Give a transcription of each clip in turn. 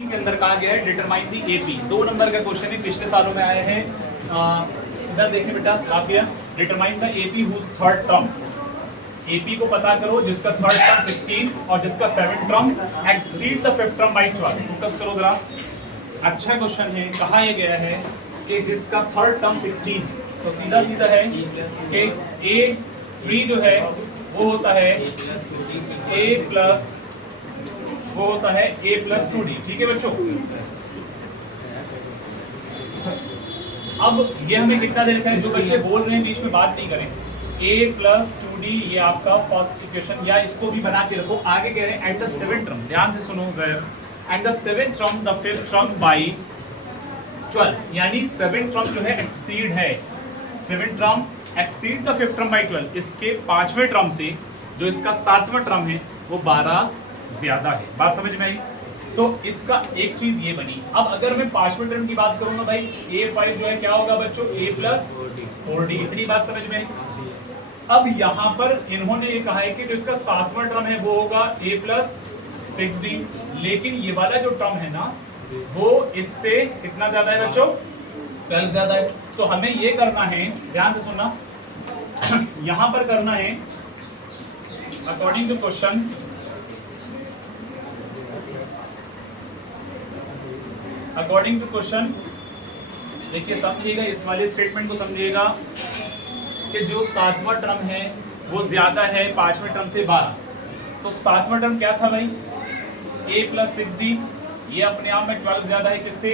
के अंदर कहा गया है डिटरमाइन दी एपी। 2 नंबर का क्वेश्चन है, पिछले सालों में आए हैं। इधर देखिए बेटा, काफिया determine the AP whose third term. AP को पता करो जिसका थर्ड टर्म 16 और जिसका 7th term exceed the 5th term by 12। Focus करो जरा, अच्छा क्वेश्चन है। कहा यह गया है कि जिसका थर्ड टर्म 16 है, तो सीधा सीधा है कि A3 जो है वो होता है A प्लस वो होता है A प्लस 2D। ठीक है बच्चों, अब ये हमें कितना दे रखा है, जो बच्चे बोल रहे हैं बीच में बात नहीं करें। A प्लस 2D ये आपका फर्स्ट इक्वेशन, या इसको भी बना के रखो। आगे कह रहे हैं एंड द 7th टर्म, ध्यान से सुनो जरा, and the 7th term the 5th term by 12, यानी 7th टर्म जो है एक्सीड है, 7th term exceed the 5th term by 12। इसके 5वें टर्म से जो इसका 7वां टर्म है वो 12 ज्यादा है। बात समझ में आई? तो इसका एक चीज ये बनी। अब अगर मैं 5वें टर्म की बात करूंगा भाई, A5 जो है क्या होगा बच्चों, A प्लस 4D। इतनी बात समझ में आई? अब यहाँ पर इन्होंने ये कहा है कि जो इसका 7वां टर्म है वो होगा A प्लस 6D, लेकिन ये वाला जो टर्म है ना वो इससे कितना ज्यादा है बच्चों, 12 ज्यादा है। तो हमें ये करना है, ध्यान से सुनना, यहां पर करना है according to question, according to question देखिए, समझिएगा इस वाले स्टेटमेंट को, समझिएगा कि जो 7वां टर्म है वो ज्यादा है 5वें टर्म से 12। तो 7वां टर्म क्या था भाई, A प्लस 6D, ये अपने आप में 12 ज्यादा है किससे,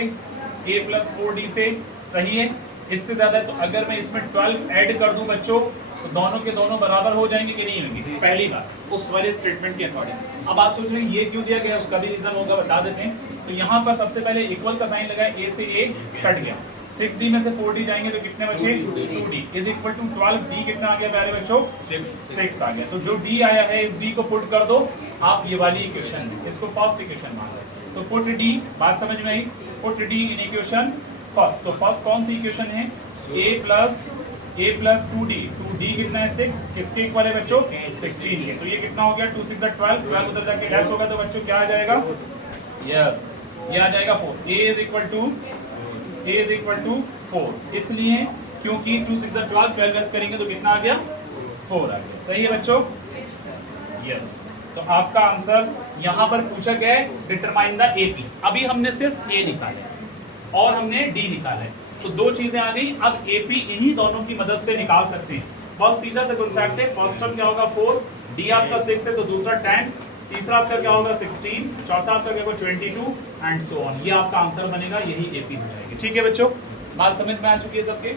A प्लस 4D से, सही है, इससे ज्यादा है। तो अगर मैं इसमें 12 ऐड कर दूं बच्चों तो दोनों के दोनों बराबर हो जाएंगे कि नहीं होंगे, पहली बात उस वाले स्टेटमेंट के अकॉर्डिंग। अब आप सोच रहे हैं ये क्यों दिया गया, उसका भी रीजन होगा, बता देते हैं। तो यहाँ पर सबसे पहले इक्वल का साइन लगाए, A से A कट गया, 6D में से 4D जाएंगे तो कितने बचे, 2D is equal to 12। D कितना आ गया प्यारे बच्चों, 6 आ गया। तो जो D आया है इस D को पुट कर दो आप ये वाली इक्वेशन में, इसको फर्स्ट इक्वेशन मान लो। तो पुट D, बात समझ में आई, put D in equation first. तो फर्स्ट कौन सी इक्वेशन है, A प्लस 2D, 2D कितना है 6, किसके इक्वल है बच्चों, 16 के। तो ये कितना हो गया, 2 6 12, 12 उधर जाके लेस होगा तो बच्चों क्या आ जाएगा, यस ये आ जाएगा 4। A इज इक्वल टू 4, इसलिए क्योंकि 2 6 12, 12 लेस करेंगे तो कितना आ गया, 4 आ गया। सही है बच्चों, यस। तो आपका आंसर यहाँ पर पूछा गया है डिटरमाइन द AP। अभी हमने सिर्फ A निकाला है और हमने D निकाला है, तो 2 चीजें आ गई। अब AP इन्हीं दोनों की मदद से निकाल सकते हैं। बहुत सीधा सा कॉन्सेप्ट है। फर्स्ट टर्म क्या होगा 4, D आपका 6 है तो दूसरा 10, तीसरा आपका क्या होगा 16, चौथा आपका क्या होगा 22 एंड सो ऑन। ये आपका आंसर बनेगा, यही AP हो जाएगी। ठीक है बच्चों, बात समझ में आ चुकी है सबके?